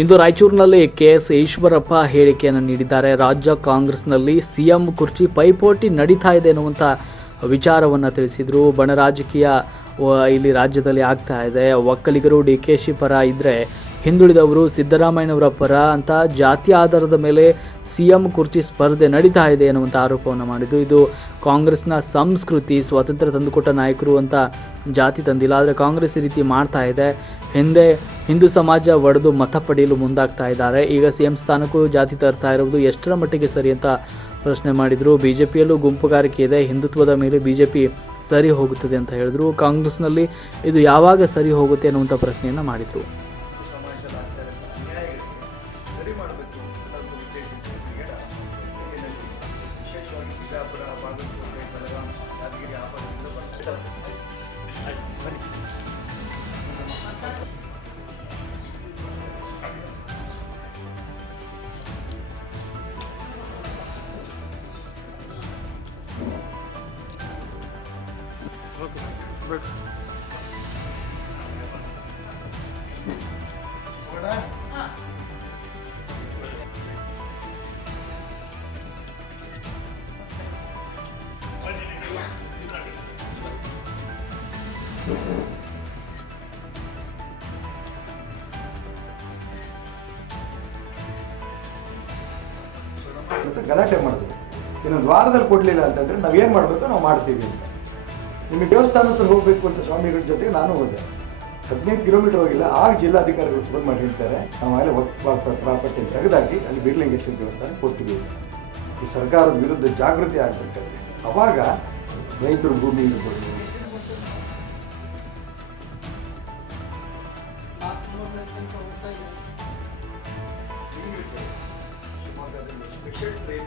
ಇಂದು ರಾಯಚೂರಿನಲ್ಲಿ ಕೆಎಸ್ ಈಶ್ವರಪ್ಪ ಹೇಳಿಕೆಯನ್ನು ನೀಡಿದ್ದಾರೆ. ರಾಜ್ಯ ಕಾಂಗ್ರೆಸ್ನಲ್ಲಿ ಸಿಎಂ ಕುರ್ಚಿ ಪೈಪೋಟಿ ನಡೀತಾ ಇದೆ ಎನ್ನುವಂಥ ವಿಚಾರವನ್ನು ತಿಳಿಸಿದರು. ಬಣ ರಾಜಕೀಯ ಇಲ್ಲಿ ರಾಜ್ಯದಲ್ಲಿ ಆಗ್ತಾ ಇದೆ. ಒಕ್ಕಲಿಗರು ಡಿ ಕೆ ಶಿ ಪರ ಇದ್ದರೆ ಹಿಂದುಳಿದವರು ಸಿದ್ದರಾಮಯ್ಯನವರ ಪರ ಅಂತ ಜಾತಿ ಆಧಾರದ ಮೇಲೆ ಸಿಎಂ ಕುರ್ಚಿ ಸ್ಪರ್ಧೆ ನಡೀತಾ ಇದೆ ಎನ್ನುವಂಥ ಆರೋಪವನ್ನು ಮಾಡಿದ್ದು ಇದು ಕಾಂಗ್ರೆಸ್ನ ಸಂಸ್ಕೃತಿ, ಸ್ವಾತಂತ್ರ್ಯ ತಂದುಕೊಟ್ಟ ನಾಯಕರು ಅಂತ ಜಾತಿ ತಂದಿಲ್ಲ. ಆದರೆ ಕಾಂಗ್ರೆಸ್ ಈ ರೀತಿ ಮಾಡ್ತಾ ಇದೆ. ಹಿಂದೆ ಹಿಂದೂ ಸಮಾಜ ಒಡೆದು ಮತ ಪಡೆಯಲು ಮುಂದಾಗ್ತಾ ಇದ್ದಾರೆ. ಈಗ ಸಿಎಂ ಸ್ಥಾನಕ್ಕೂ ಜಾತಿ ತರ್ತಾ ಇರುವುದು ಎಷ್ಟರ ಮಟ್ಟಿಗೆ ಸರಿ ಅಂತ ಪ್ರಶ್ನೆ ಮಾಡಿದರು. ಬಿಜೆಪಿಯಲ್ಲೂ ಗುಂಪುಗಾರಿಕೆ ಇದೆ. ಹಿಂದುತ್ವದ ಮೇಲೆ ಬಿಜೆಪಿ ಸರಿ ಹೋಗುತ್ತದೆ ಅಂತ ಹೇಳಿದ್ರು. ಕಾಂಗ್ರೆಸ್ನಲ್ಲಿ ಇದು ಯಾವಾಗ ಸರಿ ಹೋಗುತ್ತೆ ಅನ್ನುವಂಥ ಪ್ರಶ್ನೆಯನ್ನು ಮಾಡಿದರು. ಗಲಾಟೆ ಮಾಡಿದ್ರು ಇನ್ನೊಂದು ವಾರದಲ್ಲಿ ಕೊಡಲಿಲ್ಲ ಅಂತಂದ್ರೆ ನಾವೇನು ಮಾಡಬೇಕು? ನಾವು ಮಾಡ್ತೀವಿ ಅಂತ. ನಿಮಗೆ ದೇವಸ್ಥಾನ ಹತ್ರ ಹೋಗಬೇಕು ಅಂತ ಸ್ವಾಮಿಗಳ ಜೊತೆಗೆ ನಾನು ಹೋದೆ. ಹದಿನೈದು ಕಿಲೋಮೀಟರ್ ಹೋಗಿಲ್ಲ ಆಗ ಜಿಲ್ಲಾಧಿಕಾರಿಗಳು ಫೋನ್ ಮಾಡಿರ್ತಾರೆ. ನಾವು ಅಲ್ಲಿ ಪ್ರಾಪರ್ಟಿ ತೆಗೆದಾಕಿ, ಅಲ್ಲಿ ಬಿರ್ಲಿಂಗೇಶ್ವರ ದೇವಸ್ಥಾನ ಕೊಟ್ಟಿದ್ದೀವಿ ಈ ಸರ್ಕಾರದ ವಿರುದ್ಧ ಜಾಗೃತಿ ಆಗಬೇಕಾದ್ರೆ, ಅವಾಗ ರೈತರ ಭೂಮಿ ಇರ್ಬೋದು. ಶಿವಮೊಗ್ಗದಲ್ಲಿ ಸ್ಪೆಷಲ್ ಟ್ರೈನ್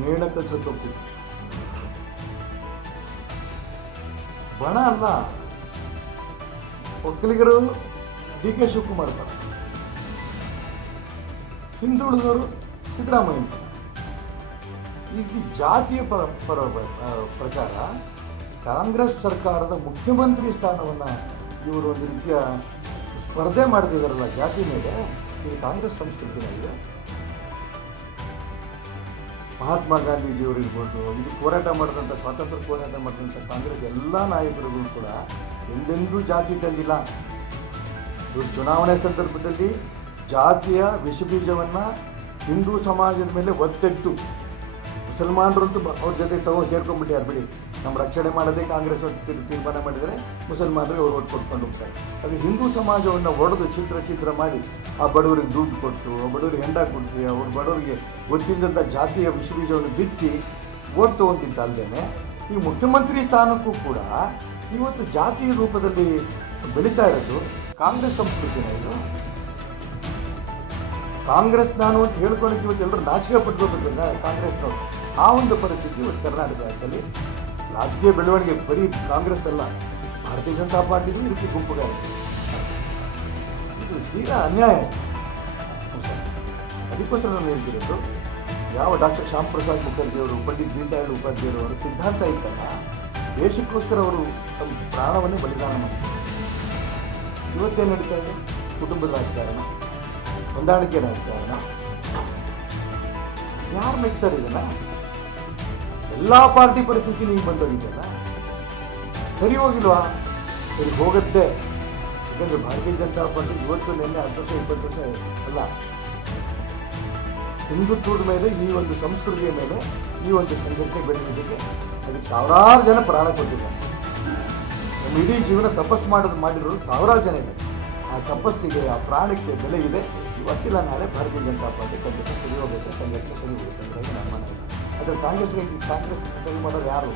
ನೇಣಕ ಸತ್ತೋಗ್ತಿತ್ತು ಬಣ ಅಲ್ಲ. ಒಕ್ಕಲಿಗರು ಡಿ ಕೆ ಶಿವಕುಮಾರ್ ಪರ ಹಿಂದುಳಿದವರು ಸಿದ್ದರಾಮಯ್ಯ. ಇಲ್ಲಿ ಜಾತಿಯ ಪರ ಪರ ಪ್ರಕಾರ ಕಾಂಗ್ರೆಸ್ ಸರ್ಕಾರದ ಮುಖ್ಯಮಂತ್ರಿ ಸ್ಥಾನವನ್ನು ಇವರು ಒಂದು ರೀತಿಯ ಸ್ಪರ್ಧೆ ಮಾಡ್ತಿದ್ದಾರಲ್ಲ ಜಾತಿ ಮೇಲೆ ಇದು ಕಾಂಗ್ರೆಸ್ ಸಂಸ್ಕೃತಿನಾಗಿದೆ ಮಹಾತ್ಮ ಗಾಂಧೀಜಿಯವರಿರ್ಬೋದು ಇದು ಹೋರಾಟ ಮಾಡಿದಂಥ ಸ್ವಾತಂತ್ರ್ಯ ಹೋರಾಟ ಮಾಡಿದಂಥ ಕಾಂಗ್ರೆಸ್ ಎಲ್ಲ ನಾಯಕರುಗಳು ಕೂಡ ಎಂದೆಂದೂ ಜಾತಿ ತಂದಿಲ್ಲ ಇವರು ಚುನಾವಣೆ ಸಂದರ್ಭದಲ್ಲಿ ಜಾತಿಯ ವಿಷಬೀಜವನ್ನು ಹಿಂದೂ ಸಮಾಜದ ಮೇಲೆ ಒತ್ತೆಟ್ಟು ಮುಸಲ್ಮಾನರಂತೂ ಅವ್ರ ಜೊತೆ ತಗೊಂಡು ಸೇರ್ಕೊಂಡ್ಬಿಟ್ಟಿದ್ದಾರೆ ಬಿಡಿ. ನಮ್ಮ ರಕ್ಷಣೆ ಮಾಡೋದೇ ಕಾಂಗ್ರೆಸ್ ಒಟ್ಟು ತಿರು, ತೀರ್ಮಾನ ಮಾಡಿದರೆ ಮುಸಲ್ಮಾನರು ಅವ್ರು ಒಟ್ಟು ಕೊಟ್ಕೊಂಡು ಹೋಗ್ತಾರೆ. ಅದು ಹಿಂದೂ ಸಮಾಜವನ್ನು ಒಡೆದು ಚಿತ್ರ ಚಿತ್ರ ಮಾಡಿ ಆ ಬಡವರಿಗೆ ದುಡ್ಡು ಕೊಟ್ಟು, ಆ ಬಡವರಿಗೆ ಹೆಂಡ ಕೊಟ್ಟು ಅವ್ರ ಬಡವರಿಗೆ ಗೊತ್ತಿಲ್ಲದಂಥ ಜಾತಿಯ ವಿಷಬೀಜವನ್ನು ಬಿತ್ತಿ ಓಟ್ ತೊಗೊಂತಿದ್ದ ಅಲ್ಲದೆ ಈ ಮುಖ್ಯಮಂತ್ರಿ ಸ್ಥಾನಕ್ಕೂ ಕೂಡ ಇವತ್ತು ಜಾತಿ ರೂಪದಲ್ಲಿ ಬೆಳೀತಾ ಇರೋದು ಕಾಂಗ್ರೆಸ್ ಸಂಸ್ಕೃತಿನ ಇದು. ಕಾಂಗ್ರೆಸ್ ನಾನು ಅಂತ ಹೇಳ್ಕೊಳಕ್ಕೆ ಇವತ್ತು ಎಲ್ಲರೂ ನಾಚಿಕೆ ಪಟ್ಕೋಬೇಕಲ್ಲ ಕಾಂಗ್ರೆಸ್ನವರು. ಆ ಒಂದು ಪರಿಸ್ಥಿತಿ ಇವತ್ತು ಕರ್ನಾಟಕದಲ್ಲಿ ರಾಜಕೀಯ ಬೆಳವಣಿಗೆ ಬರೀ ಕಾಂಗ್ರೆಸ್ ಅಲ್ಲ, ಭಾರತೀಯ ಜನತಾ ಪಾರ್ಟಿಗೂ ಇದಕ್ಕೆ ರೀತಿ ಇದು ತೀರಾ ಅನ್ಯಾಯ. ಅದಕ್ಕೋಸ್ಕರ ನಾನು ಹೇಳ್ತಿರೋದು, ಯಾವ ಡಾಕ್ಟರ್ ಶ್ಯಾಮ್ ಪ್ರಸಾದ್ ಮುಖರ್ಜಿ ಅವರು, ಪಂಡಿತ್ ದೀನದಯಾಳ್ ಉಪಾಧ್ಯಾಯರು ಅವರು ಸಿದ್ಧಾಂತ ಇತ್ತಲ್ಲ, ದೇಶಕ್ಕೋಸ್ಕರ ಅವರು ತಮ್ಮ ಪ್ರಾಣವನ್ನೇ ಬಲಿದಾನ ಮಾಡಿದ್ದಾರೆ. ಇವತ್ತೇನು ನಡೀತಾ ಇದೆ? ಕುಟುಂಬದ ರಾಜಕಾರಣ, ಹೊಂದಾಣಿಕೆ ರಾಜಕಾರಣ. ಯಾರು ನಡೀತಾರೆ ಇದನ್ನ? ಎಲ್ಲ ಪಾರ್ಟಿ ಪರಿಸ್ಥಿತಿ ನೀವು ಬಂದೋಗಿದ್ದಲ್ಲ ಸರಿ ಹೋಗಿಲ್ವಾ? ಸರಿ ಹೋಗುತ್ತೆ ಯಾಕಂದ್ರೆ ಭಾರತೀಯ ಜನತಾ ಪಾರ್ಟಿ ಇವತ್ತು ನಿನ್ನೆ ಹತ್ತು ವರ್ಷ, ಇಪ್ಪತ್ತು ವರ್ಷ ಅಲ್ಲ. ಹಿಂದುತ್ವದ ಮೇಲೆ ಈ ಒಂದು ಸಂಸ್ಕೃತಿಯ ಮೇಲೆ ಈ ಒಂದು ಸಂಘಟನೆ ಬೆಳೆದಿದ್ದಕ್ಕೆ ಅದಕ್ಕೆ ಸಾವಿರಾರು ಜನ ಪ್ರಾಣ ಕೊಟ್ಟಿದ್ದಾರೆ. ನಮ್ಮ ಇಡೀ ಜೀವನ ತಪಸ್ ಮಾಡೋದು ಮಾಡಿರೋರು ಸಾವಿರಾರು ಜನ ಇದೆ ಆ ತಪಸ್ಸಿಗೆ, ಆ ಪ್ರಾಣಕ್ಕೆ ಬೆಲೆ ಇದೆ. ಇವತ್ತಿಲ್ಲ, ನಾಳೆ ಭಾರತೀಯ ಜನತಾ ಪಾರ್ಟಿ ಖಂಡಿತ ಸರಿ ಹೋಗುತ್ತೆ, ಸಂಘಟನೆ ಸರಿ ಹೋಗುತ್ತೆ ಆದರೆ ಕಾಂಗ್ರೆಸ್ಗೆ ಕಾಂಗ್ರೆಸ್ ಸರಿ ಮಾಡೋರು ಯಾರು?